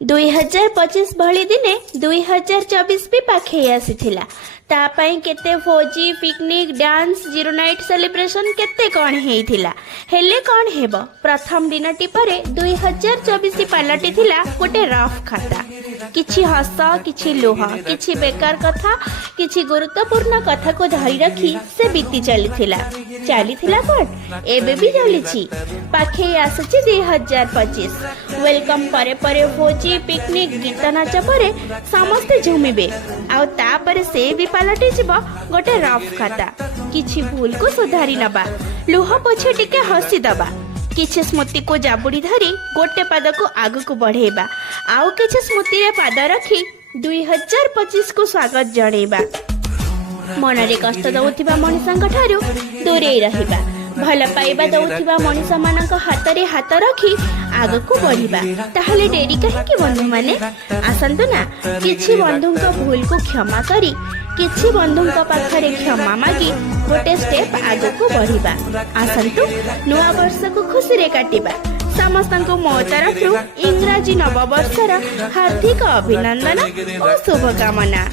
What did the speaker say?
2025 भली दिने 2024 भी पाखे आसीथिला। तापाई केते भोजी picnic dance zero night celebration केते कौन हेइथिला। हेले कौन हेबो प्रथम दिनटी परे 2024 पालटी थिला गोटे रफ खाता। किछि हस किछि लोह किछि बेकार कथा किछि गुरुत्वपूर्ण कथा को धरी रखी से बीती चलीथिला कौन एबे भी चलीछि। पाखे आसुछि 2025 वेलकम परे परे भोजी पिकनिक गीत नाच परे समस्ते झुमिबे आउ तापरे से भी पालटी जीव गोटे रफ खाता। किछि भूल को सुधारी नबा लुह पछे टिके हसी दबा किछि स्मृति को जाबुड़ी धरी गोटे पाद को आग को बढ़ेबा आउ किछि स्मृति रे पाद रखी 2025 को स्वागत जणेबा। मनरे कष्ट दउथिबा मनुष्यंक ठारू दूरे रहिबा भल पाइबा दउथिबा मनुष्य मानक हाथ रे हाथ रखी आग को बढ़िबा। ताहले डेरी कहीं बंधु माने आसंतु ना किछि बंधुंक भूल को क्षमा करी किछि बंधुंक पाखरे क्षमा मागी गोटे स्टेप आग को बढ़िबा। आसंतु नुआ वर्ष को खुशी रे काटिबा। समस्त मो तरफ इंग्राजी नववर्षर हार्दिक अभिनंदन और शुभकामना।